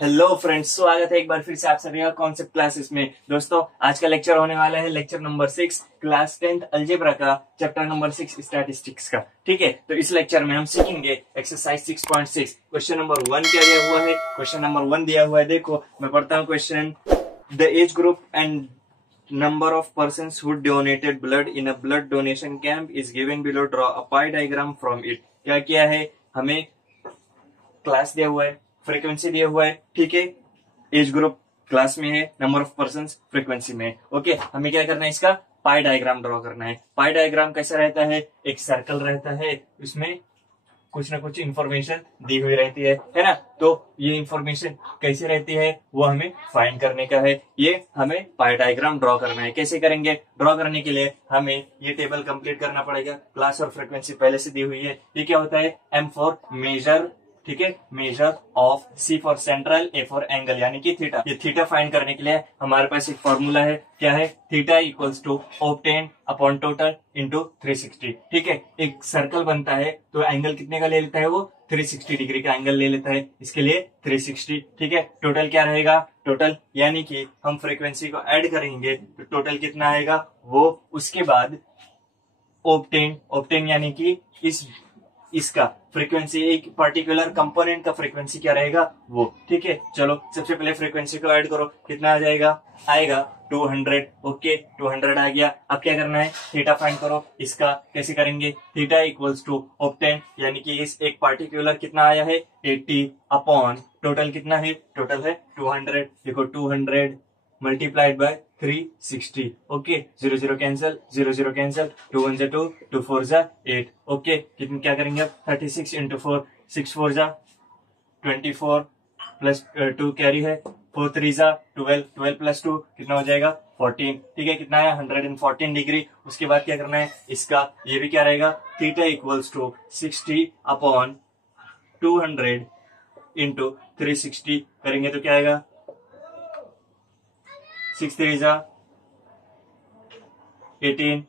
Hello friends, स्वागत है एक बार फिर से आप सभी का कॉन्सेप्ट क्लासेस में। दोस्तों, आज का लेक्चर होने वाला है lecture number 6 class 10th algebra का चैप्टर नंबर 6 स्टैटिस्टिक्स का। ठीक है, तो इस लेक्चर में हम सीखेंगे एक्सरसाइज 6.6। क्वेश्चन नंबर 1 क्या दिया हुआ है? क्वेश्चन नंबर 1 दिया हुआ है, देखो मैं पढ़ता हूँ question. The age group and number of persons who donated blood in a blood donation camp is given below. Draw a pie diagram from it. क्या किया है? हमें क्लास दिया हुआ है, फ्रीक्वेंसी दिया हुआ है, ठीक है, एज ग्रुप क्लास में है, नंबर ऑफ पर्संस फ्रीक्वेंसी में है। ओके, हमें क्या करना है? इसका पाई डायग्राम ड्रॉ करना है। पाई डायग्राम कैसा रहता है? एक सर्कल रहता है, उसमें कुछ ना कुछ इंफॉर्मेशन दी हुई रहती है ना। तो ये इंफॉर्मेशन कैसे रहती है वो हमें फाइंड करने का है। ये हमें पाई डायग्राम ड्रॉ करना है। कैसे करेंगे? ड्रॉ करने के लिए हमें ये टेबल कंप्लीट करना पड़ेगा। क्लास और फ्रीक्वेंसी पहले से दी हुई है। ये क्या होता है? एम फॉर मेजर, ठीक है, major of, C for central, A for angle यानी कि थीटा। ये थीटा फाइंड करने के लिए हमारे पास एक फॉर्मूला है। क्या है? Theta equals to obtain upon total into 360। ठीक है, एक सर्कल बनता है तो एंगल कितने का ले लेता है वो? 360 डिग्री का एंगल ले लेता है, इसके लिए 360। ठीक है, टोटल क्या रहेगा? टोटल यानी कि हम फ्रीक्वेंसी को ऐड करेंगे तो टोटल कितना आएगा वो। उसके बाद ऑब्टेन यानी कि इसका फ्रीक्वेंसी, एक पर्टिकुलर कंपोनेंट का फ्रीक्वेंसी क्या रहेगा वो। ठीक है, चलो सबसे पहले फ्रीक्वेंसी को ऐड करो, कितना आ जाएगा? आएगा 200। ओके, 200 आ गया। अब क्या करना है? थीटा फाइंड करो। इसका कैसे करेंगे? थीटा इक्वल्स टू ऑब्टेन यानी कि इस एक पर्टिकुलर कितना आया है? 80 अपॉन टोटल कितना है? टोटल है 200। देखो 200 multiplied by 360। Okay, 0 0 cancel, 0 0 cancel, 2 1 2, 2 4 8। Okay, कितने क्या करेंगे अब? 36 इंटू 4, 6 4 24 प्लस 2 कैरी है, 4 3 12, 12 प्लस 2 कितना हो जाएगा? 14। ठीक है, कितना है? 114 डिग्री। उसके बाद क्या करना है? इसका ये भी क्या रहेगा? Theta equals to 60 upon 200 into 360 करेंगे तो क्या आएगा? 6 3 18,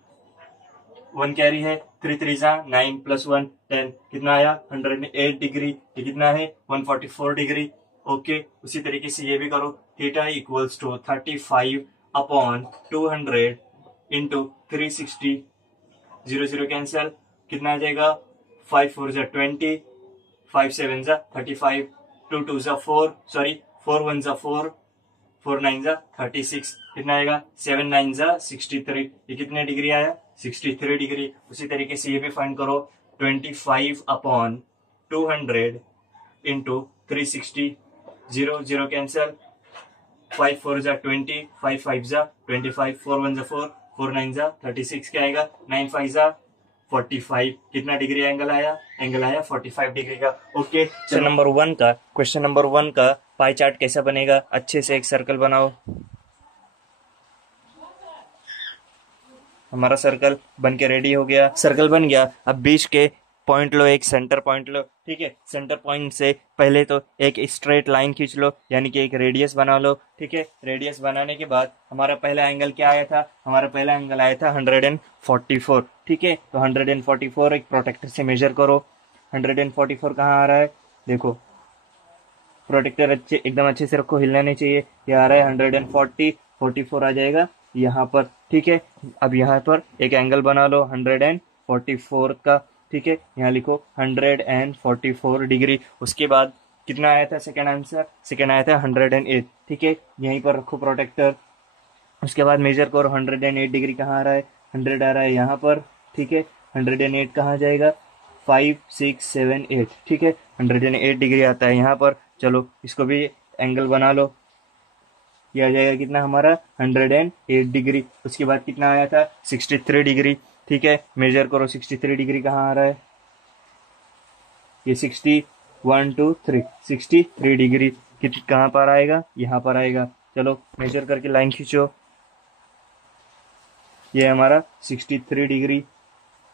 1 कैरी है, 3 3 9 प्लस 1 10, कितना आया? 108 डिग्री। ये कितना है? 144 डिग्री। ओके, उसी तरीके से ये भी करो। Theta equals to 35 upon 200 into 360, 0 0 cancel, कितना आ जाएगा? 5 4 20, 5 7 35, 2 2 4, सॉरी 4 1 4, 4 9 36, कितना आएगा? 7 9 63। ये कितने डिग्री आया? 63 डिग्री। उसी तरीके से ये भी फाइंड करो। 25 अपॉन 200 इंटू 360, 0 0 कैंसिल, 5 4 20, 5 5 25, 4 1 4, 4 9 36, क्या आएगा? 9 5 45। कितना डिग्री एंगल आया? एंगल आया 45 डिग्री का। ओके, क्वेश्चन नंबर 1 का पाई चार्ट कैसा बनेगा? अच्छे से एक सर्कल बनाओ। हमारा सर्कल बन के रेडी हो गया। सर्कल बन गया। अब बीच के पॉइंट लो, एक सेंटर पॉइंट लो। ठीक है, सेंटर पॉइंट से पहले तो एक स्ट्रेट लाइन खींच लो, यानी कि एक रेडियस बना लो। ठीक है, रेडियस बनाने के बाद हमारा पहला एंगल क्या आया था? हमारा पहला एंगल आया था 144। ठीक है, तो 144 एक प्रोटेक्टर से मेजर करो। 144 कहाँ आ रहा है? देखो, प्रोटेक्टर एकदम अच्छे से रखो, हिलना नहीं चाहिए। ये आ रहा है 140, 44 आ जाएगा यहाँ पर। ठीक है, अब यहाँ पर एक एंगल बना लो 144 का। ठीक है, यहाँ लिखो 144 डिग्री। उसके बाद कितना आया था सेकंड आंसर? सेकंड आया था 108। ठीक है, यहीं पर रखो प्रोटेक्टर। उसके बाद मेजर करो 108 डिग्री कहाँ आ रहा है? 100 आ रहा है यहाँ पर। ठीक है, 108 कहाँ जाएगा? 5 6 7 8। ठीक है, 108 डिग्री आता है यहाँ पर। चलो इसको भी एंगल बना लो। ये आ जाएगा कितना हमारा? 108 डिग्री। उसके बाद कितना आया था? 63 डिग्री। ठीक है, मेजर करो 63 डिग्री कहाँ आ रहा है? ये 60, 1 2 3, 63 डिग्री कहाँ पर आएगा? यहाँ पर आएगा। चलो मेजर करके लाइन खींचो। ये हमारा 63 डिग्री।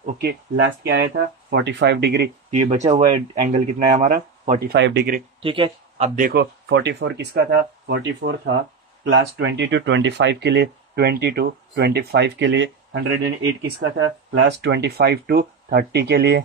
ओके, लास्ट क्या आया था? 45 डिग्री। ये बचा हुआ एंगल कितना है हमारा? 45 डिग्री। ठीक है, अब देखो 44 किसका था? 44 था क्लास 20 to 25 के लिए, 20 to 25 के लिए। 108 किसका था? क्लास 25 to 30 के लिए।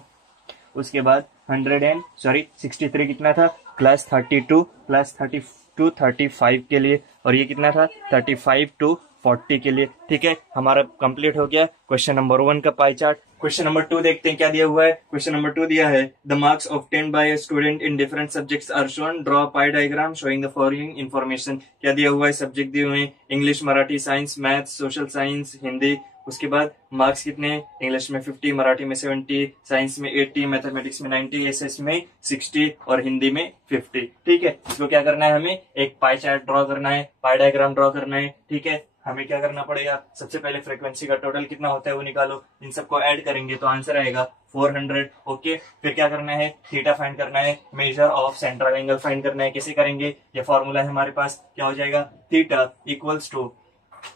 उसके बाद 63 कितना था? क्लास 30 to क्लास 30 टू 35 के लिए, और ये कितना था 35 टू 40 के लिए। ठीक है, हमारा कंप्लीट हो गया क्वेश्चन नंबर 1 का पाई चार्ट। क्वेश्चन नंबर 2 देखते हैं क्या दिया हुआ है। क्वेश्चन नंबर 2 दिया है the marks obtained by a student in different subjects are shown, draw pie diagram showing the following information. क्या दिया हुआ है, सब्जेक्ट दिए हुए हैं English, Marathi, science, math, social science, Hindi. उसके बाद मार्क्स कितने, इंग्लिश में 50, मराठी में 70, साइंस में 80, मैथमेटिक्स में 90, एसएस में 60 और हिंदी में 50। ठीक है, इसको क्या करना है, हमें एक पाई चार्ट ड्रॉ करना है, पाई डायग्राम ड्रॉ करना है। ठीक है, हमें क्या करना पड़ेगा, सबसे पहले फ्रीक्वेंसी का टोटल कितना होता है वो निकालो, इन सबको ऐड करेंगे तो आंसर आएगा 400। ओके, फिर क्या करना है, थीटा फाइंड करना है, major of central angle find करना है। कैसे करेंगे, ये फॉर्मूला है हमारे पास, क्या हो जाएगा, थीटा इक्वल्स टू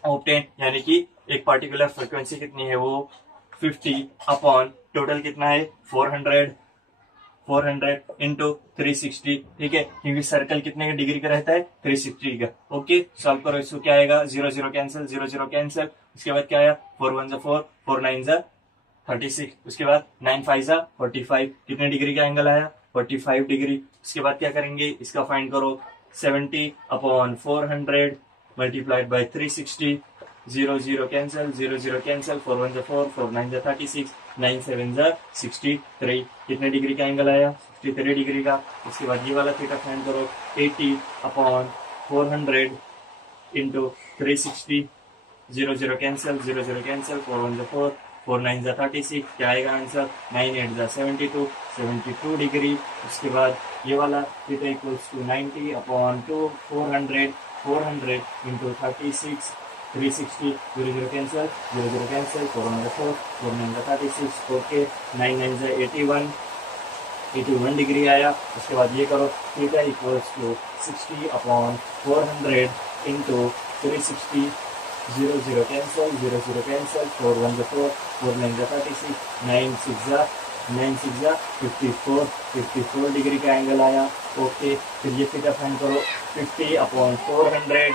ऑब्टेन, यानी कि एक पर्टिकुलर फ्रीक्वेंसी कितनी है वो 50 अपॉन टोटल कितना है 400 इंटू 360। ठीक है, क्योंकि सर्कल कितने का डिग्री का रहता है 360 का। ओके, सॉल्व करो इसको, क्या आएगा, 0 0 कैंसिल, 0 0 कैंसिल। उसके बाद क्या आया, 4 1 जा 4, 4 9 जा 36। उसके बाद 9 5 जा 45, कितने डिग्री का एंगल आया 45 डिग्री। उसके बाद क्या करेंगे, इसका फाइंड करो, 70 upon 400 multiplied by 360, 0 0 cancel, 0 0 cancel, 4 1 जा 4, 4 9 जा 36, 9 7 जा 63, कितने डिग्री का एंगल आया 63 डिग्री का। उसके बाद ये वाला थीटा फाइंड करो, 80 अपॉन 400 इंटू 360, 0 0 कैंसिल, 0 0 कैंसिल, 4 1 जा 4, 4 9 जा 36, क्या आएगा आंसर, 9 8 जा 72 डिग्री। उसके बाद ये वाला theta equals to 90 upon 2 400 into 36, 360, 0 0 cancel, 0 0 cancel, 4 1 जा 4, 4 9 जा 36, ओके, 9 9 जा 81 डिग्री आया। उसके बाद ये करो, theta equals to 60 upon 400 into 360, 0 0 cancel, 0 0 cancel, 4 1 जा 4, 4 9 जा 36, 9 6 जा 54 डिग्री का एंगल आया। ओके, फिर ये थीटा फाइंड करो, 50 upon 400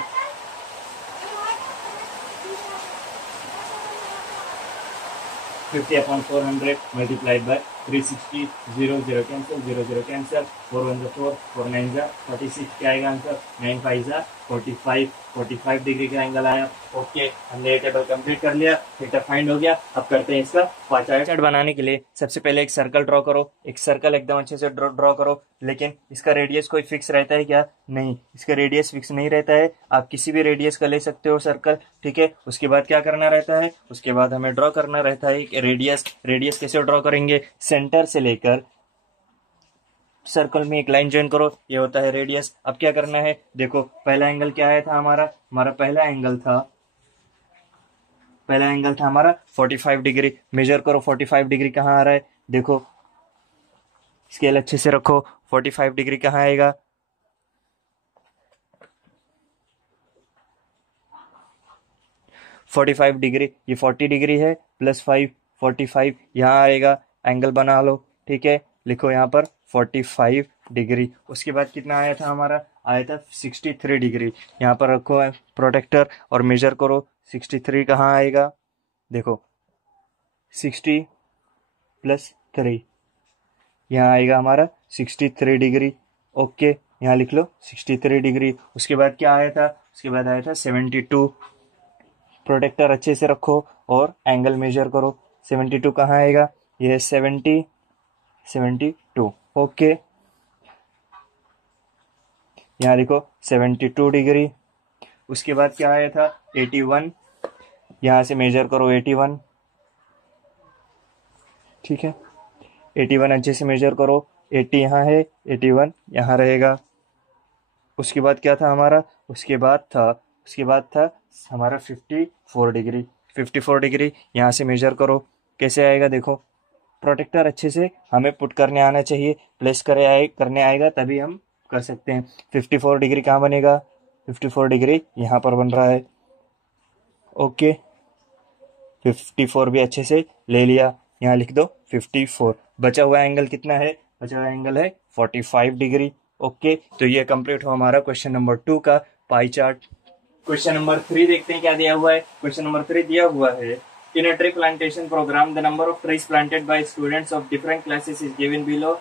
50 upon 400 multiplied by 360, 0 0 cancel, 0 0 cancel, 4 1 जा 4, 4 9 जा 36, क्या आएगा आंसर, 9 5 जा 45 डिग्री का एंगल आया। ओके, हमने ये टेबल कंप्लीट कर लिया, थीटा फाइंड हो गया। अब करते हैं इसका पाई चार्ट बनाने के लिए। सबसे पहले एक सर्कल ड्रॉ करो, एक सर्कल एकदम अच्छे से ड्रॉ करो, लेकिन इसका रेडियस कोई फिक्स रहता है क्या, नहीं, इसका रेडियस फिक्स नहीं रहता है, आप किसी भी रेडियस का ले सकते हो सर्कल। ठीक है, उसके बाद क्या करना रहता है, उसके बाद हमें ड्रॉ करना रहता है एक रेडियस कैसे ड्रॉ करेंगे, सेंटर से लेकर सर्कल में एक लाइन ज्वाइन करो, ये होता है रेडियस। अब क्या करना है, देखो पहला एंगल क्या आया था हमारा पहला एंगल था हमारा 45 डिग्री। मेजर करो 45 डिग्री कहाँ आ रहा है, देखो स्केल अच्छे से रखो, 45 डिग्री कहाँ आएगा, डिग्री, ये 40 डिग्री है प्लस 5, 45 यहाँ आएगा, एंगल बना लो। ठीक है, लिखो यहाँ पर 45 डिग्री। उसके बाद कितना आया था आया था 63 डिग्री, यहाँ पर रखो प्रोटेक्टर और मेजर करो, 63 कहाँ आएगा, देखो 60 प्लस 3 यहाँ आएगा 63 डिग्री। ओके, यहाँ लिख लो 63 डिग्री। उसके बाद क्या आया था, उसके बाद आया था 72, प्रोटेक्टर अच्छे से रखो और एंगल मेजर करो, 72 कहाँ आएगा, ये 72। ओके, यहाँ देखो 72 डिग्री। उसके बाद क्या आया था 81, यहाँ से मेजर करो 81। ठीक है, 81 अच्छे से मेजर करो, 80 यहाँ है, 81 यहाँ रहेगा। उसके बाद क्या था उसके बाद था हमारा 54 डिग्री, यहाँ से मेजर करो, कैसे आएगा, देखो प्रोटेक्टर अच्छे से हमें पुट करने आना चाहिए, प्लेस करने आएगा तभी हम कर सकते हैं। 54 डिग्री कहाँ बनेगा, 54 डिग्री यहाँ पर बन रहा है। ओके, 54 भी अच्छे से ले लिया, यहाँ लिख दो 54। बचा हुआ एंगल कितना है, बचा हुआ एंगल है 45 डिग्री। ओके, तो ये कंप्लीट हो हमारा क्वेश्चन नंबर 2 का पाई चार्ट। क्वेश्चन नंबर 3 देखते हैं क्या दिया हुआ है। क्वेश्चन नंबर 3 दिया हुआ है, in a tree plantation program the number of trees planted by students of different classes is given below,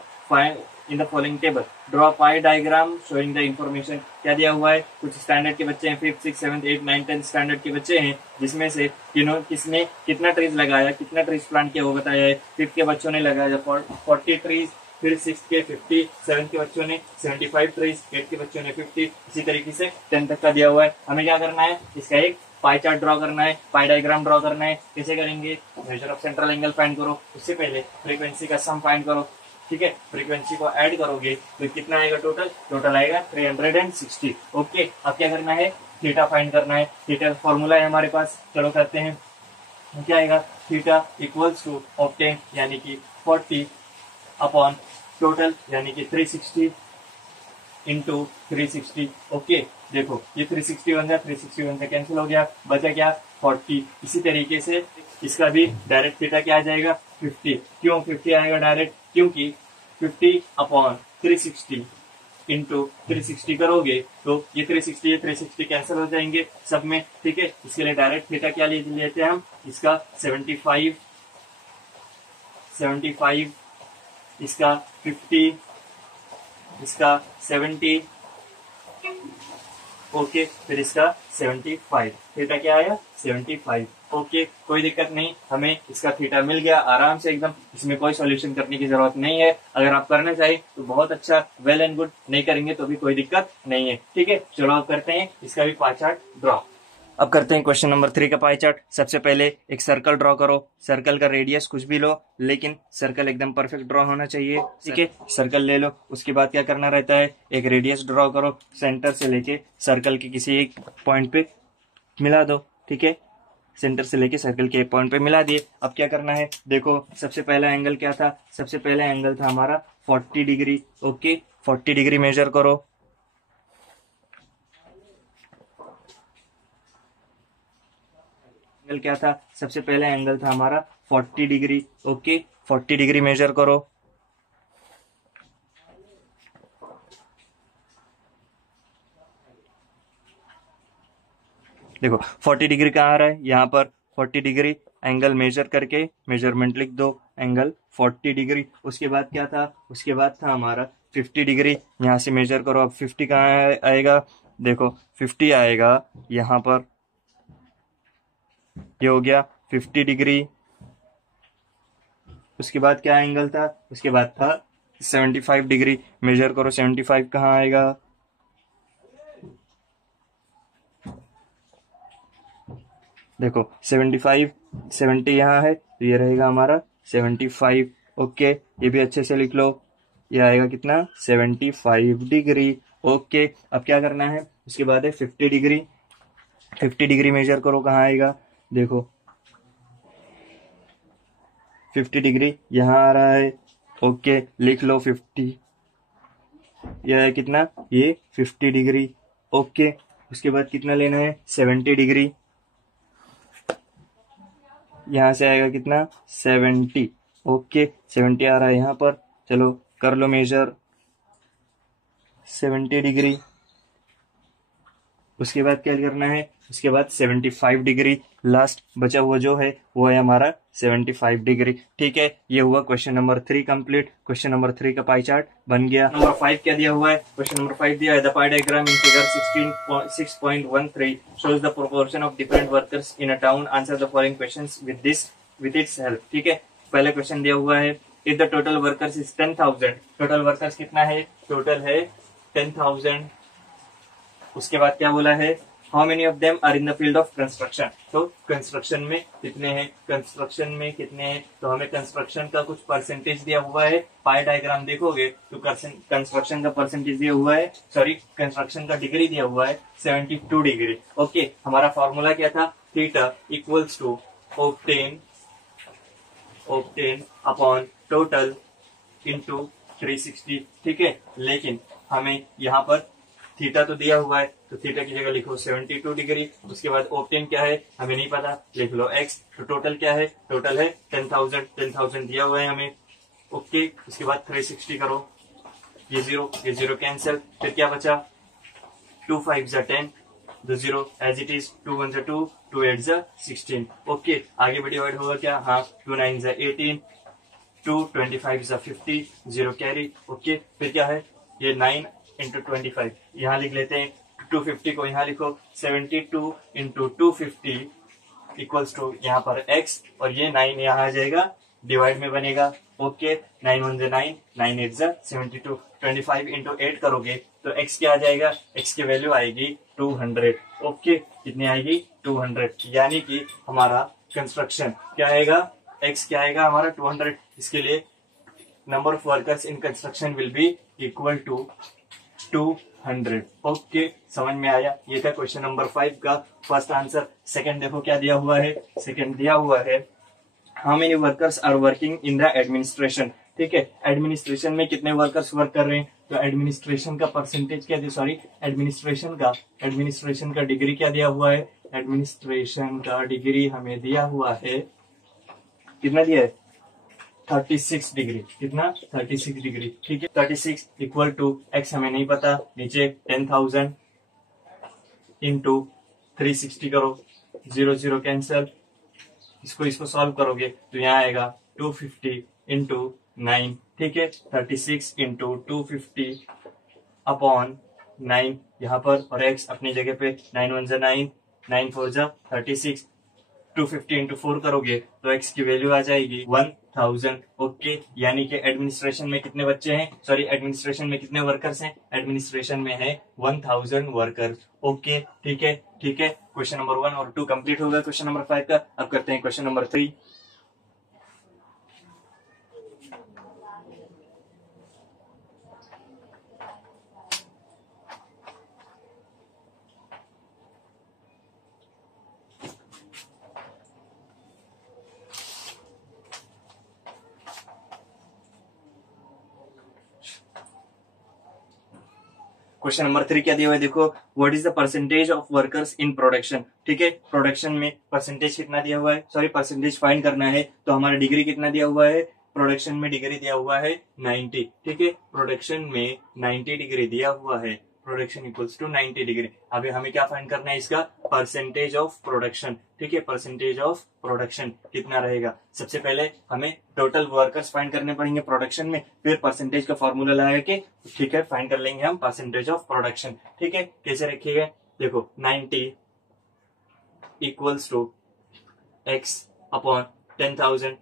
in the following table. Draw pie diagram showing the information. क्या दिया हुआ है, कुछ स्टैंडर्ड के बच्चे हैं, 5th 6th 7th 8th 9th 10th standard के बच्चे हैं, जिसमें से किसने कितना ट्रीज लगाया, कितना ट्रीज प्लांट किया वो बताया है। 5th के बच्चों ने लगाया 40 ट्रीज, फिर 6th के 50, 7th के बच्चों ने 75 ट्रीज, 8th के बच्चों ने 50, इसी तरीके से 10 तक का दिया हुआ है। हमें क्या करना है, इसका एक पाई चार्ट ड्रॉ करना है, पाई डायग्राम ड्रॉ करना है। कैसे करेंगे, measure of central angle find करो, उससे पहले फ्रीक्वेंसी का सम फाइंड करो। ठीक है, फ्रीक्वेंसी को ऐड करोगे तो कितना आएगा, टोटल आएगा 360। ओके, अब क्या करना है, थीटा फाइंड करना है। थीटा फॉर्मूला है हमारे पास, चलो करते हैं। क्या आएगा, थीटा इक्वल्स टू ऑब्टेन यानी कि 40 अपॉन टोटल यानी कि 360 इंटू 360। ओके, देखो ये 361 है, 361 से कैंसिल हो गया, बचा क्या 40। इसी तरीके से इसका भी डायरेक्ट थीटा क्या आ जाएगा 50। क्यों 50 आएगा डायरेक्ट, क्योंकि 50 अपॉन 360 इंटू 360 करोगे तो ये 360 कैंसिल हो जाएंगे सब में। ठीक है, इसके लिए डायरेक्ट थीटा क्या लेते हैं हम, इसका 75, इसका 50, इसका 70, ओके, फिर इसका 75। थीटा क्या आया 75। ओके, कोई दिक्कत नहीं, हमें इसका थीटा मिल गया आराम से एकदम, इसमें कोई सॉल्यूशन करने की जरूरत नहीं है। अगर आप करना चाहे तो बहुत अच्छा, वेल एंड गुड, नहीं करेंगे तो भी कोई दिक्कत नहीं है। ठीक है, चलो आप करते हैं इसका भी पाई चार्ट ड्रॉ। अब करते हैं क्वेश्चन नंबर 3 का पाई चार्ट। सबसे पहले एक सर्कल ड्रॉ करो। सर्कल का रेडियस कुछ भी लो, लेकिन सर्कल एकदम परफेक्ट ड्रॉ होना चाहिए। ठीक है, सर्कल ले लो। उसके बाद क्या करना रहता है, एक रेडियस ड्रॉ करो, सेंटर से लेके सर्कल के किसी एक पॉइंट पे मिला दो। ठीक है, सेंटर से लेके सर्कल के एक पॉइंट पे मिला दिए। अब क्या करना है, देखो सबसे पहला एंगल क्या था, सबसे पहला एंगल था हमारा 40 डिग्री। ओके, 40 डिग्री मेजर करो। एंगल क्या था, सबसे पहला एंगल था हमारा 40 डिग्री। ओके, 40 डिग्री मेजर करो। देखो 40 डिग्री कहाँ आ रहा है, यहाँ पर 40 डिग्री एंगल मेजर करके मेजरमेंट लिख दो, एंगल 40 डिग्री। उसके बाद क्या था, उसके बाद था हमारा 50 डिग्री। यहाँ से मेजर करो। अब 50 कहाँ आएगा, देखो 50 आएगा यहाँ पर, ये हो गया 50 डिग्री। उसके बाद क्या एंगल था, उसके बाद था 75 डिग्री। मेजर करो 75 कहाँ आएगा, देखो 75, 70 यहाँ है तो ये रहेगा हमारा 75। ओके, ये भी अच्छे से लिख लो, ये आएगा कितना 75 डिग्री। ओके, अब क्या करना है, उसके बाद है 50 डिग्री। 50 डिग्री मेजर करो कहाँ आएगा, देखो 50 डिग्री यहाँ आ रहा है। ओके, लिख लो 50, यह है कितना, ये 50 डिग्री। ओके, उसके बाद कितना लेना है 70 डिग्री। यहाँ से आएगा कितना 70। ओके, 70 आ रहा है यहाँ पर, चलो कर लो मेजर 70 डिग्री। उसके बाद क्या करना है, उसके बाद 75 डिग्री। लास्ट बचा हुआ जो है वो है हमारा 75 डिग्री। ठीक है, ये हुआ question number 3 complete. Question number 3 का पाई चार्ट बन गया। नंबर 5 क्या दिया हुआ है, क्वेश्चन नंबर 5 दिया है, the pi diagram in figure 6.13 shows the proportion of different workers in a town. Answer the following questions with its help. ठीक है, पहले क्वेश्चन दिया हुआ है, if the total workers is 10,000, total workers कितना है, टोटल है 10,000। उसके बाद क्या बोला है, how many of them are in the field of construction, तो कंस्ट्रक्शन में कितने हैं, कंस्ट्रक्शन में कितने हैं, तो हमें कंस्ट्रक्शन का कुछ परसेंटेज दिया हुआ है। पाई डायग्राम देखोगे तो कंस्ट्रक्शन का परसेंटेज दिया हुआ है, सॉरी कंस्ट्रक्शन का डिग्री दिया हुआ है 72 डिग्री। ओके, हमारा फॉर्मूला क्या था, theta equals to obtain upon total into 360। ठीक है, लेकिन हमें यहाँ पर थीटा तो दिया हुआ है तो थीटा की जगह लिखो 72 डिग्री। उसके बाद ऑब्टेन क्या है हमें नहीं पता, लिख लो x। तो टोटल क्या है, टोटल है 10,000 दिया हुआ है हमें। ओके, उसके बाद 360 करो, ये जीरो कैंसिल, फिर क्या बचा 2 5 जा 10, the 0 as it is, 2 1 जा 2, 2 8 जा 16। ओके, आगे डिवाइड होगा क्या, हाँ 2 9 जा 18, 2, 25 is 50, 0 कैरी। ओके, फिर क्या है, ये 9 इंटू 25 यहाँ लिख लेते हैं, 250 को यहाँ लिखो, 72 इंटू 250 इक्वल्स टू यहाँ पर x, और ये 9 यहाँ आ जाएगा, डिवाइड में बनेगा। ओके, 9 1 9, 9 8 72, 25 इंटू 8 करोगे तो x क्या आ जाएगा, x की वैल्यू आएगी 200। ओके, कितनी आएगी, 200, यानी कि हमारा कंस्ट्रक्शन क्या आएगा, x क्या आएगा हमारा 200। इसके लिए number of workers in construction will be equal to 200। Okay, समझ में आया। ये था क्वेश्चन नंबर 5 का फर्स्ट आंसर। सेकंड देखो क्या दिया हुआ है, सेकंड दिया हुआ है how many workers are working in the administration. ठीक है, एडमिनिस्ट्रेशन में कितने वर्कर्स वर्क कर रहे हैं, तो एडमिनिस्ट्रेशन का परसेंटेज क्या दिया, सॉरी एडमिनिस्ट्रेशन का डिग्री क्या दिया हुआ है, एडमिनिस्ट्रेशन का डिग्री हमें दिया हुआ है, कितना दिया है, 36 डिग्री। कितना, 36 डिग्री। ठीक है, 36 इक्वल टू x हमें नहीं पता, नीचे 10,000 इंटू 360 करो, 0 0 कैंसिल, इसको सॉल्व करोगे तो यहाँ आएगा 250 इंटू 9। ठीक है, 36 इंटू 250 अपॉन 9 यहाँ पर, और x अपनी जगह पे, 9 1 9, 9 4 36, 250 इंटू 4 करोगे तो x की वैल्यू आ जाएगी 1000। ओके, यानी कि एडमिनिस्ट्रेशन में कितने बच्चे हैं, सॉरी एडमिनिस्ट्रेशन में कितने वर्कर्स हैं, एडमिनिस्ट्रेशन में है 1000 वर्कर्स। ओके, ठीक है, ठीक है। क्वेश्चन नंबर 1 और 2 कंप्लीट हो गया क्वेश्चन नंबर 5 का। अब करते हैं क्वेश्चन नंबर 3। क्वेश्चन नंबर 3 क्या दिया हुआ है, देखो, what is the percentage of workers in production. ठीक है, प्रोडक्शन में परसेंटेज कितना दिया हुआ है, सॉरी परसेंटेज फाइंड करना है, तो हमारा डिग्री कितना दिया हुआ है, प्रोडक्शन में डिग्री दिया हुआ है 90। ठीक है, प्रोडक्शन में 90 डिग्री दिया हुआ है, प्रोडक्शन इक्वल्स टू 90 डिग्री। अभी हमें क्या फाइंड करना है, इसका परसेंटेज ऑफ प्रोडक्शन। ठीक है, परसेंटेज ऑफ प्रोडक्शन कितना रहेगा, सबसे पहले हमें टोटल वर्कर्स फाइंड करने पड़ेंगे प्रोडक्शन में, फिर परसेंटेज का फॉर्मूला लगा के, ठीक है, फाइंड कर लेंगे हम परसेंटेज ऑफ प्रोडक्शन। ठीक है, कैसे रखिएगा, देखो 90 इक्वल्स टू x अपॉन 10,000।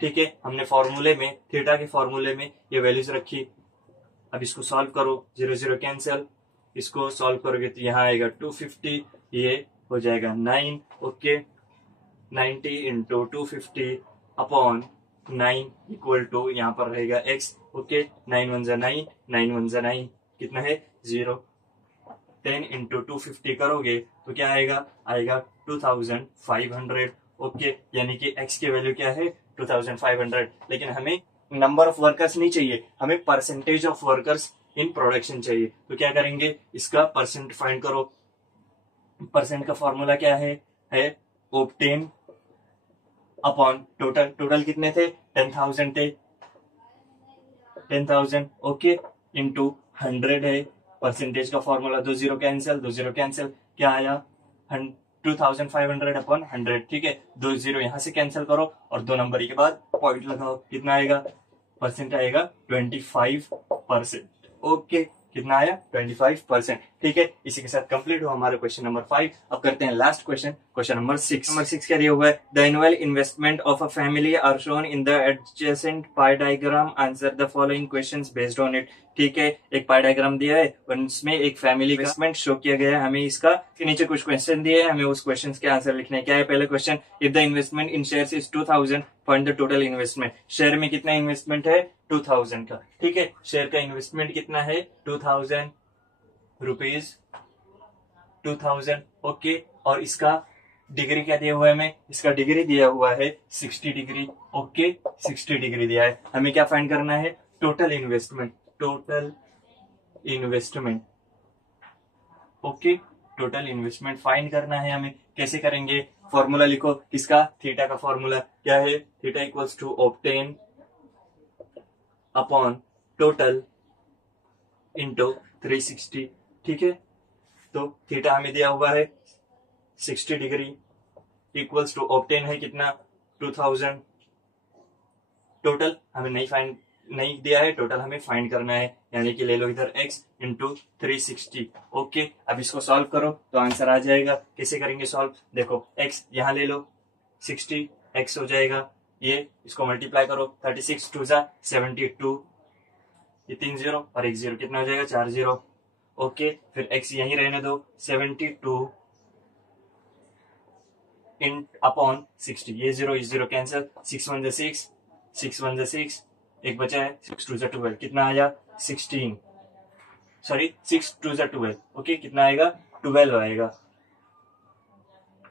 ठीक है, हमने फॉर्मूले में, थीटा के फॉर्मूले में ये वैल्यूज रखी। अब इसको सॉल्व करो, 0 0 कैंसिल, इसको सॉल्व करोगे तो यहाँ आएगा 250, ये हो जाएगा 9। Okay, 90 into 250 upon 9 equal to यहाँ पर रहेगा x। ओके, 9 1 9, 9 1 9, कितना है 0। 10 इंटू 250 करोगे तो क्या आएगा, आएगा 2500। ओके, यानी कि x की वैल्यू क्या है, 2500। लेकिन हमें नंबर ऑफ वर्कर्स नहीं चाहिए, हमें percentage of workers in production चाहिए। तो क्या करेंगे, इसका परसेंट फाइंड करो। परसेंट का फॉर्मूला क्या है ऑब्टेन अपॉन टोटल। टोटल कितने थे, 10,000 थे, 10,000। ओके, इंटू 100 है, परसेंटेज का फॉर्मूला, 2 0 कैंसिल, 2 0 कैंसिल, क्या आया 2500 अपॉन 100। ठीक है, 2 0 यहां से कैंसिल करो और 2 नंबर के बाद पॉइंट लगाओ, कितना आएगा, परसेंट आएगा 25%। ओके, कितना आया 25%। ठीक है, इसी के साथ कंप्लीट हुआ हमारा क्वेश्चन नंबर 5। अब करते हैं last question, question number 6। Number 6 क्या दिया हुआ है, the annual investment of a family are shown in the adjacent pie diagram, answer the following questions based on it. ठीक है, एक पाई डायग्राम दिया है और इसमें एक फैमिली इन्वेस्टमेंट शो किया गया है। हमें इसका नीचे कुछ क्वेश्चन दिए हैं, हमें उस क्वेश्चन के आंसर लिखने हैं। क्या है पहले question, if the investment in shares is 2000, find the total investment. Share में कितना इन्वेस्टमेंट है, 2000 का। ठीक है, शेयर का इन्वेस्टमेंट कितना है, 2000 रुपीज, 2000। ओके, और इसका डिग्री क्या दिया हुआ है, हमें इसका डिग्री दिया हुआ है 60 डिग्री। ओके, 60 डिग्री दिया है। हमें क्या फाइंड करना है, total investment, total investment. Okay, total investment find करना है हमें। कैसे करेंगे, फॉर्मूला लिखो, किसका, थीटा का फॉर्मूला क्या है, theta equals to obtain upon total into 360। ठीक है, तो थीटा हमें दिया हुआ है 60 डिग्री इक्वल्स टू ऑब्टेन है कितना, 2000 टोटल हमें नहीं दिया है, टोटल हमें फाइंड करना है, यानी कि ले लो इधर x इंटू 360। ओके, अब इसको सॉल्व करो तो आंसर आ जाएगा। कैसे करेंगे सॉल्व, देखो x यहाँ ले लो 60, x हो जाएगा ये, इसको मल्टीप्लाई करो 36 2 जा 72, ये 3 जीरो और 1 जीरो, कितना हो जाएगा 4 जीरो। ओके, फिर x यहीं रहने दो 72 इन अपॉन 60, ये जीरो इस जीरो कैंसिल, 6 1 6, 6 1 6, एक बचा है 6 2 12, कितना आया 16, सॉरी 6 2 12। ओके, कितना आएगा 12 आएगा,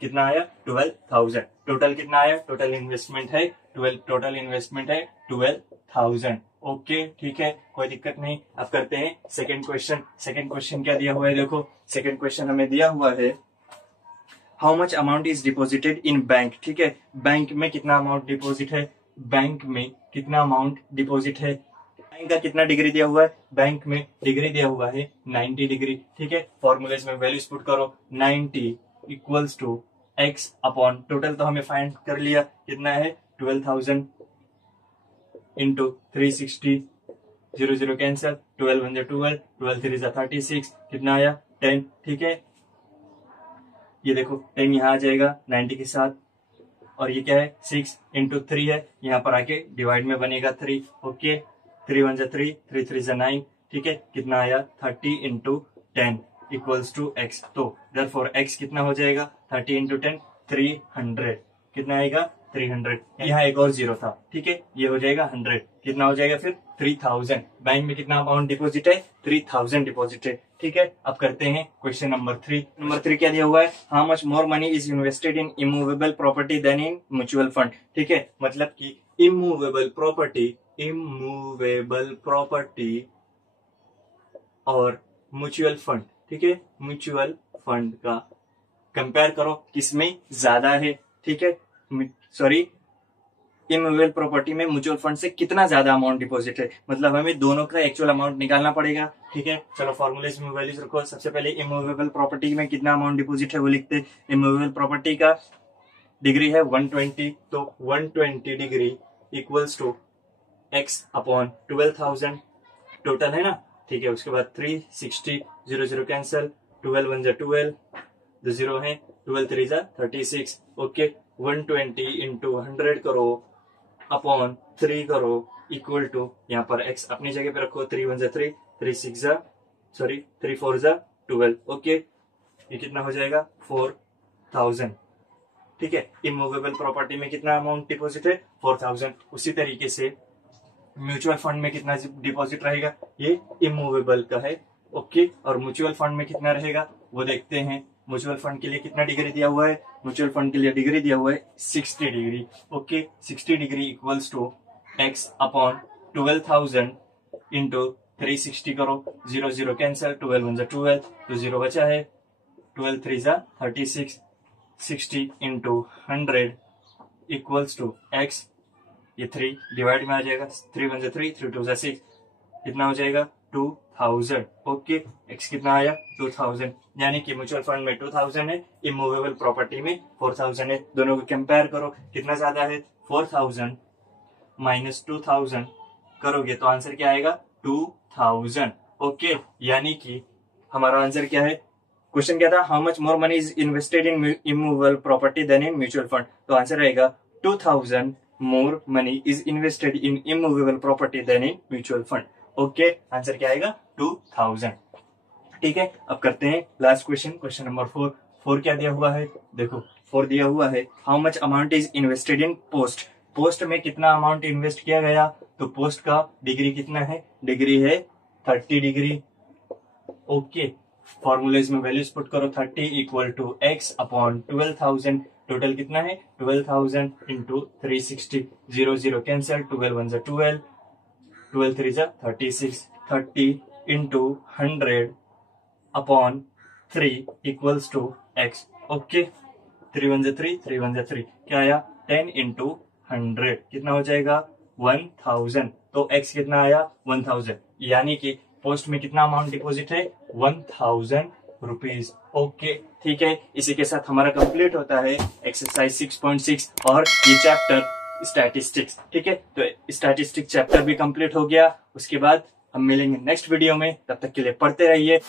कितना आया 12,000। टोटल कितना आया, टोटल इन्वेस्टमेंट है 12,000। ओके ठीक है, कोई दिक्कत नहीं। अब करते हैं सेकंड क्वेश्चन। सेकंड क्वेश्चन क्या दिया हुआ है, देखो सेकंड क्वेश्चन हमें दिया हुआ है how much amount is deposited in bank. ठीक है, बैंक में कितना अमाउंट डिपॉजिट है, बैंक में कितना अमाउंट डिपॉजिट है, बैंक का कितना डिग्री दिया हुआ है, बैंक में डिग्री दिया हुआ है 90 डिग्री। ठीक है, फॉर्मूलेज में वैल्यूज पुट करो, 90 equals to x upon total तो हमें फाइंड कर लिया, कितना है 12,000 इंटू 360, 0 0 कैंसिल, 12 1 12, 12 3 36, कितना आया 10। ठीक है, ये देखो 10 यहाँ आ जाएगा 90 के साथ, और ये क्या है 6 इंटू 3 है, यहाँ पर आके डिवाइड में बनेगा 3। ओके, 3 1 3, 3 3 9। ठीक है, कितना आया 30 इंटू 10 इक्वल्स टू एक्स। तो देयरफॉर एक्स कितना हो जाएगा 30 इंटू 10 300, कितना आएगा 300। यहाँ एक और जीरो था, ठीक है, ये हो जाएगा 100, कितना हो जाएगा फिर 3000। बैंक में कितना अमाउंट डिपॉजिट है 3000 डिपॉजिट है। ठीक है, अब करते हैं क्वेश्चन नंबर 3। नंबर 3 क्या दिया हुआ है, how much more money is invested in immovable property than in mutual fund. ठीक है, मतलब कि इमूवेबल प्रॉपर्टी और म्यूचुअल फंड। ठीक है, म्यूचुअल फंड का कंपेयर करो किसमें ज्यादा है। ठीक है, सॉरी, इमूवेबल प्रॉपर्टी में म्यूचुअल फंड से कितना ज्यादा अमाउंट डिपॉजिट है, मतलब हमें दोनों का एक्चुअल अमाउंट निकालना पड़ेगा। ठीक है, चलो फॉर्मूलेज में वैल्यूज रखो। सबसे पहले इमूवेबल प्रॉपर्टी में कितना अमाउंट डिपॉजिट है वो लिखते हैं। इमूवेबल प्रॉपर्टी का डिग्री है 120, तो 120 degree equals to x upon 12,000 total है ना। ठीक है, उसके बाद 360, 0 0 कैंसिल, 12 1 12, जो जीरो है, 12 3 36। ओके, 120 इंटू 100 करो अपॉन 3 करो इक्वल टू, यहाँ पर x अपनी जगह पे रखो, 3 1 3, 3 6 सॉरी 3 4 12। ओके, ये कितना हो जाएगा 4000। ठीक है, इमूवेबल प्रॉपर्टी में कितना अमाउंट डिपॉजिट है 4000। उसी तरीके से म्यूचुअल फंड में कितना डिपॉजिट रहेगा, ये इमूवेबल का है। ओके, और म्यूचुअल फंड में कितना रहेगा वो देखते हैं। म्यूचुअल फंड के लिए कितना डिग्री दिया हुआ है, म्यूचुअल फंड के लिए डिग्री दिया हुआ है 60 degree. Okay, 60 degree equals to x upon 12,000 into 360 करो, 0 0 कैंसिल, 12 1 12, तो 0 बचा है, 12 3 36, 60 इंटू 100 इक्वल्स टू एक्स, ये 3 डिवाइड में आ जाएगा, 3 1 3, 3 2 6, कितना हो जाएगा 2000। ओके, एक्स कितना आया 2000, यानी कि म्यूचुअल फंड में 2000 है, इमूवेबल प्रॉपर्टी में 4000 है। दोनों को कंपेयर करो, कितना ज्यादा है 4000 माइनस 2000 करोगे तो आंसर क्या आएगा 2000। ओके, यानी कि हमारा आंसर क्या है, क्वेश्चन क्या था, how much more money is invested in immovable property than in mutual fund, तो आंसर रहेगा 2000 more money is invested in immovable property than in mutual fund. Okay, answer क्या आएगा 2000। ठीक है, अब करते हैं लास्ट क्वेश्चन, क्वेश्चन नंबर 4। 4 क्या दिया हुआ है, देखो 4 दिया हुआ है, how much amount is invested in post. Post में कितना अमाउंट इन्वेस्ट किया गया, तो पोस्ट का डिग्री कितना है, डिग्री है 30 डिग्री। ओके, फॉर्मूलेज में वैल्यूज पुट करो, 30 equal to x upon 12,000, total कितना है 12,000 into 360, 0 0 cancel, 12 1 12, 12 3 36, 30 into 100 upon 3 equals to x. Okay, 3 1 3, 3 1 3, क्या आया 10 इंटू 100, कितना हो जाएगा 1000, तो एक्स कितना आया 1000, यानी कि पोस्ट में कितना अमाउंट डिपॉजिट है 1000 रुपीज। ओके, ठीक है, इसी के साथ हमारा कंप्लीट होता है एक्सरसाइज 6.6 और ये चैप्टर स्टैटिस्टिक्स। ठीक है, तो स्टैटिस्टिक्स चैप्टर भी कंप्लीट हो गया। उसके बाद हम मिलेंगे नेक्स्ट वीडियो में, तब तक के लिए पढ़ते रहिए।